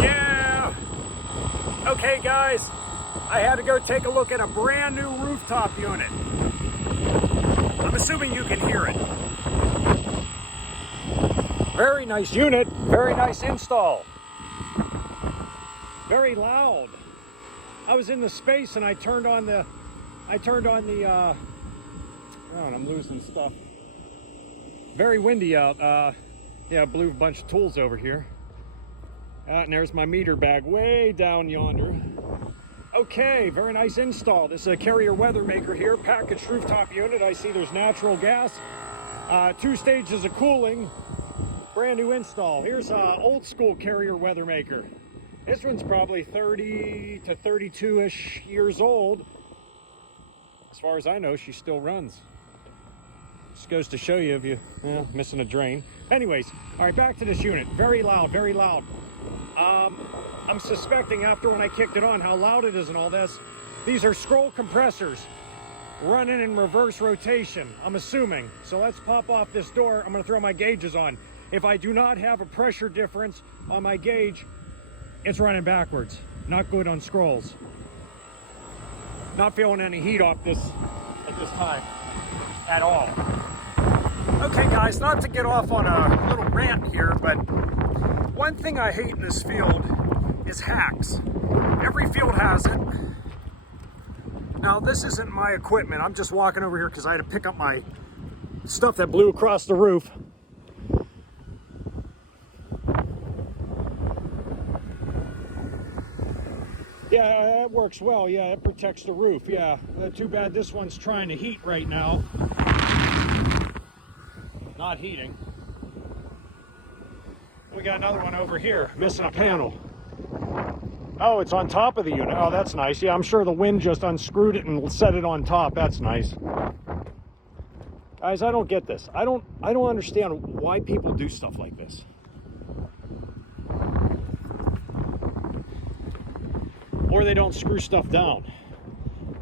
Yeah! Okay guys, I had to go take a look at a brand new rooftop unit. I'm assuming you can hear it. Very nice unit, very nice install. Very loud. I was in the space and I turned on the, oh, and I'm losing stuff. Very windy out. Yeah, blew a bunch of tools over here. And there's my meter bag way down yonder. Okay, very nice install. This is a Carrier Weathermaker here, packaged rooftop unit. I see there's natural gas, 2 stages of cooling, brand new install. Here's an old school Carrier Weathermaker. This one's probably 30 to 32-ish years old. As far as I know, she still runs. Just goes to show you if you, well, missing a drain. Anyways, all right, back to this unit. Very loud, very loud. I'm suspecting after when I kicked it on how loud it is and all this. These are scroll compressors running in reverse rotation, I'm assuming. So let's pop off this door. I'm gonna throw my gauges on. If I do not have a pressure difference on my gauge, it's running backwards. Not good on scrolls. Not feeling any heat off this at this time at all. Okay guys, not to get off on a little rant here, but one thing I hate in this field is hacks. Every field has it. Now this isn't my equipment. I'm just walking over here because I had to pick up my stuff that blew across the roof. Yeah, it works well. Yeah, it protects the roof. Yeah, too bad this one's trying to heat right now. Not heating. We got another one over here, missing a panel. Oh, it's on top of the unit. Oh, that's nice. Yeah, I'm sure the wind just unscrewed it and set it on top. That's nice. Guys, I don't get this. I don't understand why people do stuff like this. Or they don't screw stuff down.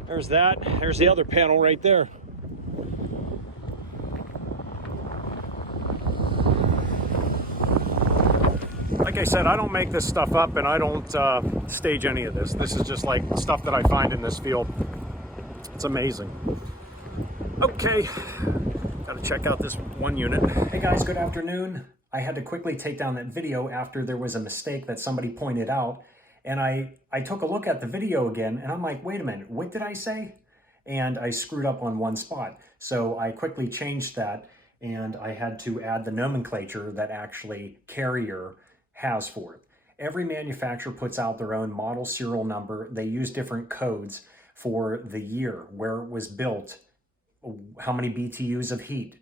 There's that. There's the other panel right there. Like I said, I don't make this stuff up and I don't stage any of this. This is just like stuff that I find in this field. It's amazing. Okay, gotta check out this one unit. Hey guys, good afternoon. I had to quickly take down that video after there was a mistake that somebody pointed out. And I took a look at the video again and I'm like, wait a minute, what did I say? And I screwed up on one spot. So I quickly changed that and I had to add the nomenclature that actually Carrier has for it. Every manufacturer puts out their own model serial number. They use different codes for the year, where it was built, how many BTUs of heat,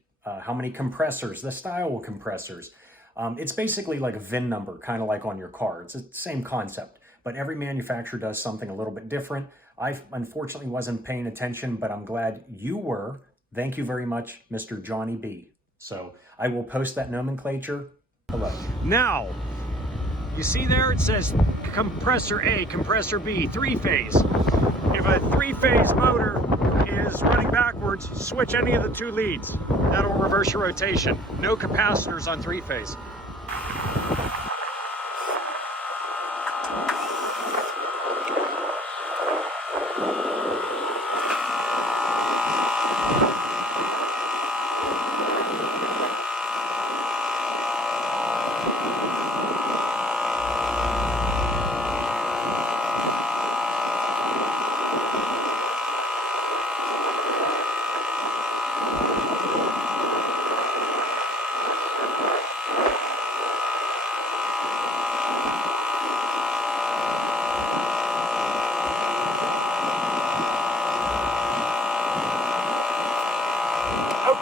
how many compressors, the style of compressors. It's basically like a VIN number, kind of like on your car. It's the same concept, but every manufacturer does something a little bit different. I unfortunately wasn't paying attention, but I'm glad you were. Thank you very much, Mr. Johnny B. So I will post that nomenclature below. Now, you see there it says compressor A, compressor B, 3-phase. If a 3-phase motor is running backwards, switch any of the 2 leads. That'll reverse your rotation. No capacitors on 3-phase.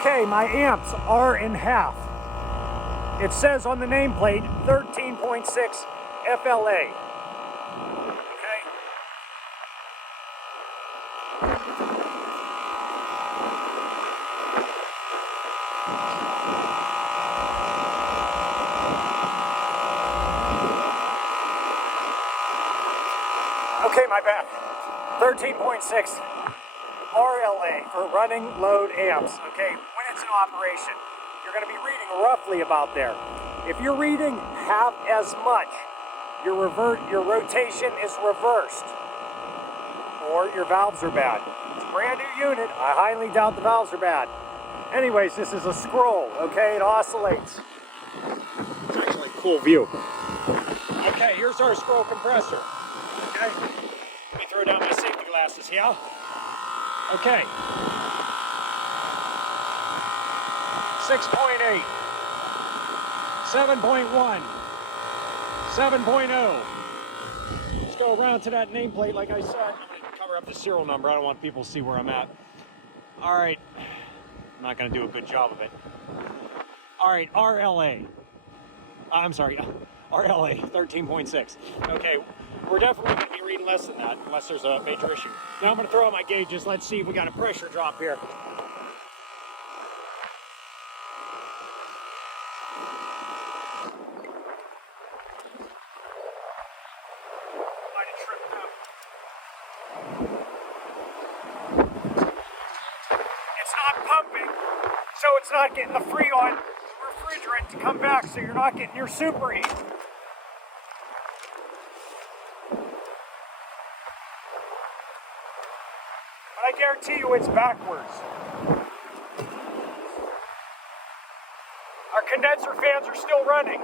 Okay, my amps are in half. It says on the nameplate 13.6 FLA. Okay. Okay, my bad. 13.6 RLA for running load amps. Okay, when it's in operation, you're going to be reading roughly about there. If you're reading half as much, your rotation is reversed, or your valves are bad. It's a brand new unit. I highly doubt the valves are bad. Anyways, this is a scroll, okay? It oscillates. It's actually a cool view. Okay, here's our scroll compressor. Okay, let me throw down my safety glasses here. Okay. 6.8, 7.1, 7.0. Let's go around to that nameplate like I said. I'm going to cover up the serial number. I don't want people to see where I'm at. All right. I'm not going to do a good job of it. All right, RLA. I'm sorry, RLA 13.6. Okay, we're definitely going to be reading less than that unless there's a major issue. Now I'm going to throw out my gauges. Let's see if we got a pressure drop here. So it's not getting the Freon refrigerant to come back, so you're not getting your superheat. But I guarantee you it's backwards. Our condenser fans are still running.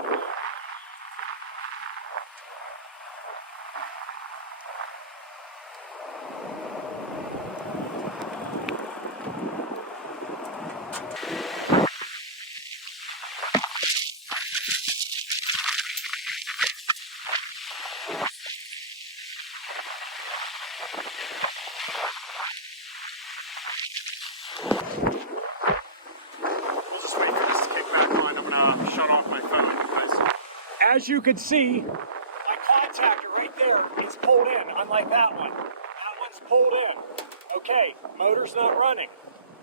As you can see, my contactor right there is pulled in, unlike that one. That one's pulled in. Okay, motor's not running.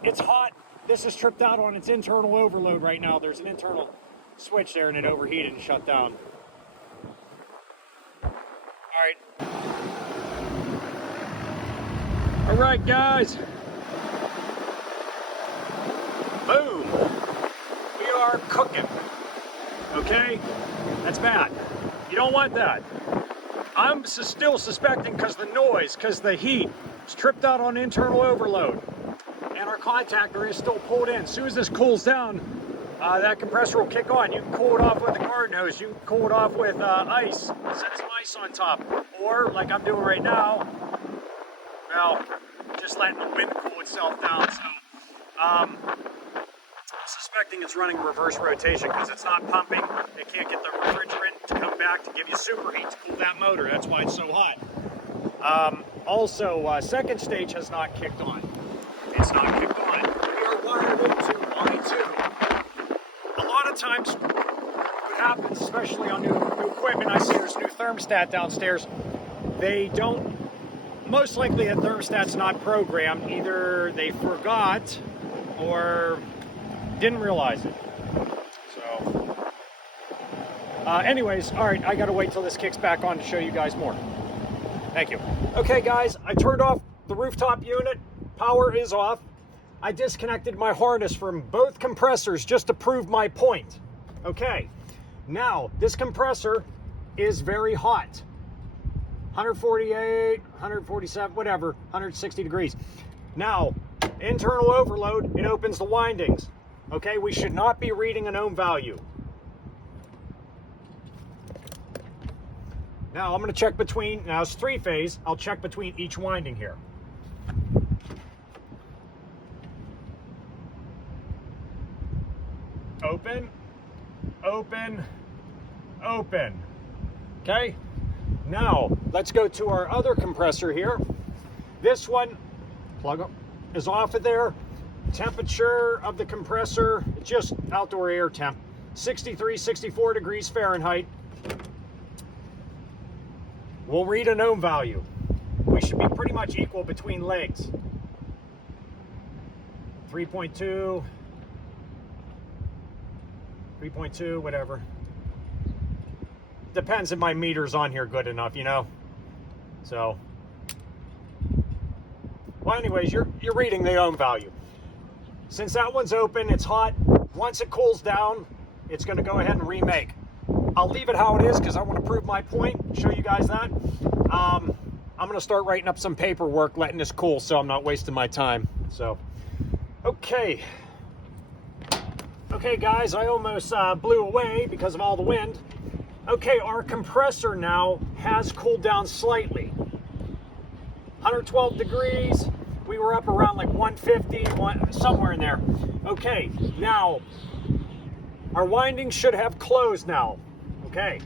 It's hot. This is tripped out on its internal overload right now. There's an internal switch there and it overheated and shut down. All right, guys. Boom. We are cooking. Okay? That's bad. You don't want that. I'm still suspecting because the noise, because the heat is tripped out on internal overload. And our contactor is still pulled in. As soon as this cools down, that compressor will kick on. You can cool it off with a garden hose. You can cool it off with ice. Set some ice on top. Or, like I'm doing right now, well, just letting the wind cool itself down. So, I'm suspecting it's running reverse rotation because it's not pumping. It can't get the refrigerant to come back to give you superheat to cool that motor. That's why it's so hot. Also, second stage has not kicked on. It's not kicked on. We are wired into line 2. A lot of times, what happens, especially on new equipment, I see there's a new thermostat downstairs. They don't, most likely the thermostat's not programmed. Either they forgot or didn't realize it. So, anyways, all right, I gotta wait till this kicks back on to show you guys more. Thank you. Okay, guys, I turned off the rooftop unit. Power is off. I disconnected my harness from both compressors just to prove my point. Okay, now this compressor is very hot. 148, 147, whatever, 160 degrees. Now, internal overload, it opens the windings. Okay, we should not be reading an ohm value. Now I'm going to check between, now it's 3-phase, I'll check between each winding here. Open, open, open. Okay, now let's go to our other compressor here. This one, plug up, is off of there. Temperature of the compressor, just outdoor air temp, 63, 64 degrees Fahrenheit. We'll read an ohm value. We should be pretty much equal between legs. 3.2, 3.2, whatever. Depends if my meter's on here good enough, you know? So, well, anyways, you're reading the ohm value. Since that one's open, it's hot. Once it cools down, it's going to go ahead and remake. I'll leave it how it is because I want to prove my point, show you guys that. I'm going to start writing up some paperwork, letting this cool so I'm not wasting my time. So, okay. Okay, guys, I almost blew away because of all the wind. Okay, our compressor now has cooled down slightly. 112 degrees. We were up around like 150, somewhere in there. Okay, now our windings should have closed now. Okay.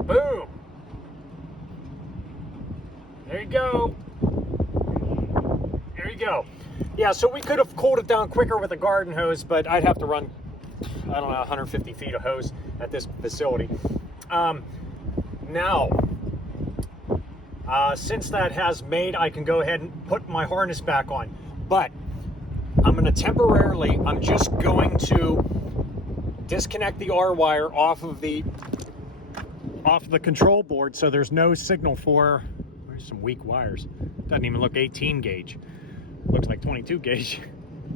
Boom. There you go. There you go. Yeah, so we could have cooled it down quicker with a garden hose, but I'd have to run, I don't know, 150 feet of hose at this facility. Now, since that has made, I can go ahead and put my harness back on. But I'm going to temporarily, I'm just going to disconnect the R wire off of the control board so there's no signal for, there's some weak wires. Doesn't even look 18 gauge. Looks like 22 gauge.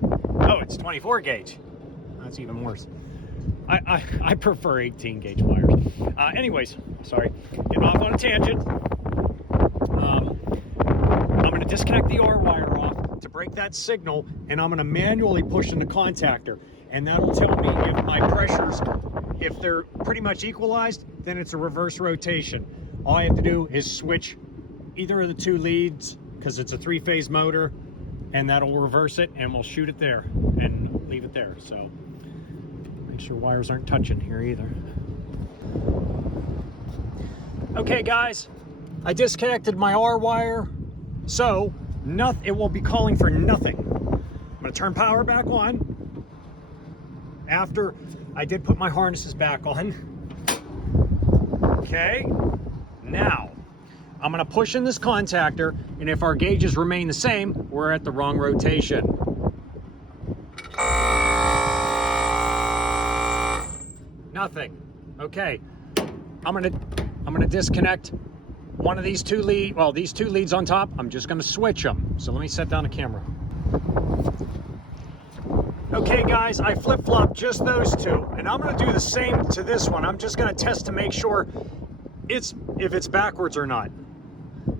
Oh, it's 24 gauge. That's even worse. I prefer 18 gauge wires. Anyways, sorry, getting off on a tangent. I'm going to disconnect the R wire off to break that signal, and I'm going to manually push in the contactor, and that'll tell me if my pressures, if they're pretty much equalized, then it's a reverse rotation. All I have to do is switch either of the two leads, because it's a 3-phase motor, and that'll reverse it, and we'll shoot it there and leave it there. So make sure wires aren't touching here either. Okay, guys, I disconnected my R wire, so it will be calling for nothing. I'm going to turn power back on after I did put my harnesses back on. Okay, now I'm going to push in this contactor, and if our gauges remain the same, we're at the wrong rotation. Nothing. Okay, I'm gonna disconnect one of these two leads. Well, these two leads on top, I'm just gonna switch them. So let me set down the camera. Okay, guys, I flip-flopped just those two, and I'm gonna do the same to this one. I'm just gonna test to make sure if it's backwards or not.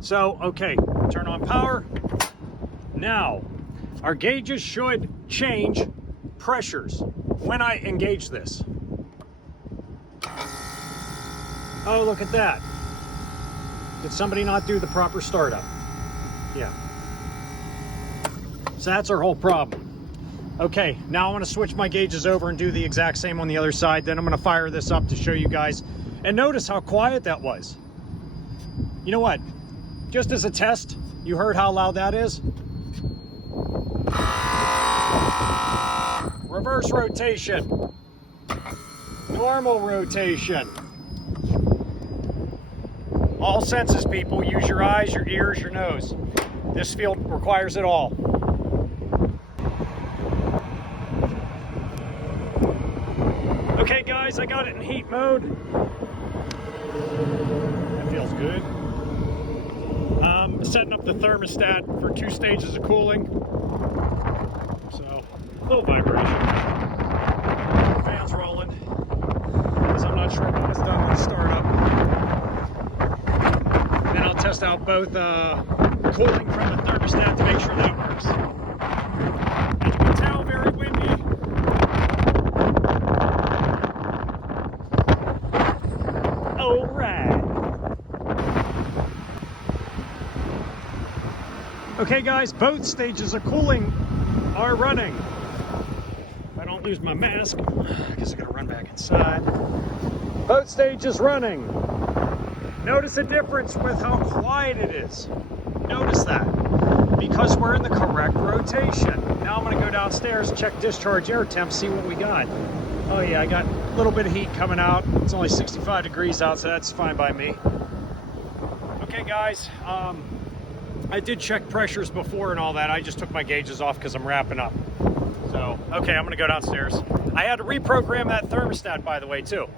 So, okay, turn on power. Now, our gauges should change pressures when I engage this. Oh, look at that. Did somebody not do the proper startup? Yeah. So that's our whole problem. Okay, now I want to switch my gauges over and do the exact same on the other side. Then I'm going to fire this up to show you guys. And notice how quiet that was. You know what? Just as a test, you heard how loud that is? Reverse rotation. Normal rotation. All senses, people. Use your eyes, your ears, your nose. This field requires it all. Okay, guys, I got it in heat mode. That feels good. Setting up the thermostat for 2 stages of cooling. So, a little vibration. Fans rolling. Because I'm not sure when it's done with the startup. Then I'll test out both cooling from the thermostat to make sure that works. As you can tell, very windy. All right. Okay, guys, both stages of cooling are running. If I don't lose my mask, I guess I gotta run back inside. Both stages running. Notice a difference with how quiet it is. Notice that. Because we're in the correct rotation. Now I'm gonna go downstairs and check discharge air temp, see what we got. Oh yeah, I got a little bit of heat coming out. It's only 65 degrees out, so that's fine by me. Okay, guys, I did check pressures before and all that. I just took my gauges off because I'm wrapping up. So, okay, I'm gonna go downstairs. I had to reprogram that thermostat, by the way, too.